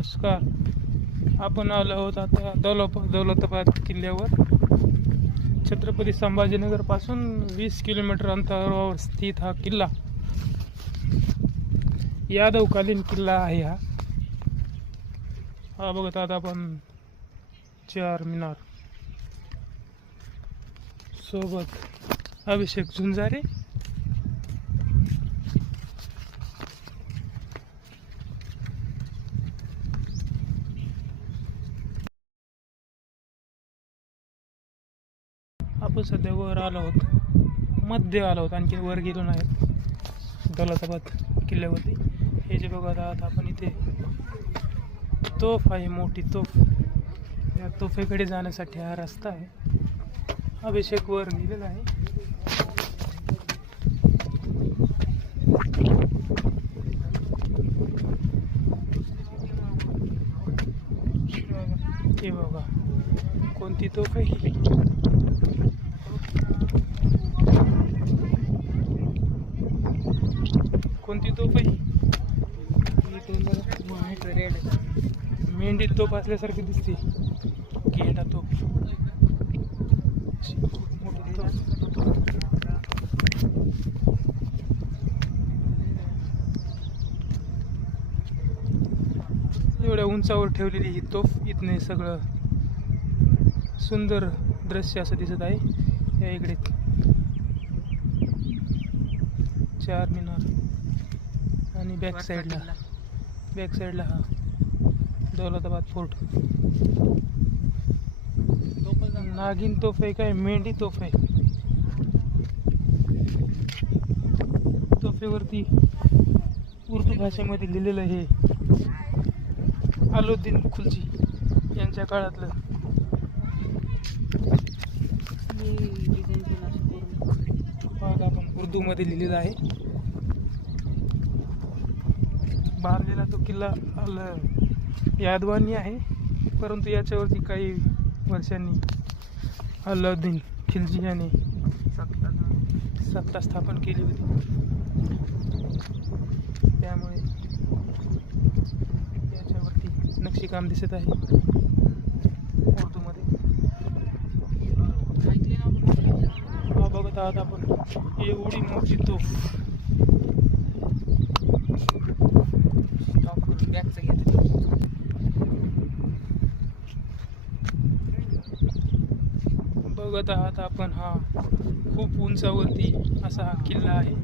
नमस्कार. आपण आलो आहोत आता दौलताबाद किल्ल्यावर. छत्रपती संभाजीनगर पासून 20 किलोमीटर अंतरावर स्थित हा किल्ला यादवकालीन किल्ला आहे. हा बघत आता आपण चार मिनार सोबत अभिषेक झुंजारे आपण सध्या वर आलो आहोत, मध्ये आलो आहोत, आणखी वर गेलो नाही दौलताबाद किल्ल्यावरती. हे जे बघत आहात आपण इथे तोफ आहे, मोठी तोफ. या तोफेकडे जाण्यासाठी हा रस्ता आहे. अभिषेक वर गेलेला आहे. हे बघा कोणती तोफ आहे ही. कोणती तोफ आहे? मेंढी तोफ असल्यासारखी दिसते. गेंडा तोफ, मोठी तोफ. एवढ्या उंचावर ठेवलेली ही तोफ. इथने सगळं सुंदर दृश्य असं दिसत आहे. या इकडे चार मिनार आणि बॅक साईडला हा दौलताबाद फोर्ट. नागिन तोफ आहे काय, मेंढी तोफ आहे. तोफेवरती उर्दू भाषेमध्ये लिहिलेलं हे अलाउद्दीन खिल्जी यांच्या काळातलं आपण उर्दूमध्ये लिहिलेलं आहे. बांधलेला तो किल्ला यादवानी आहे, परंतु याच्यावरती काही वर्षांनी अलाउद्दीन खिल्जी याने सत्ता स्थापन केली होती. त्यामुळे याच्यावरती नक्षीकाम दिसत आहे उर्दूमध्ये. हा बघत आहात आपण एवढी मोठी तोफ. बघत आहात आपण हा खूप उंचावरती असा हा किल्ला आहे.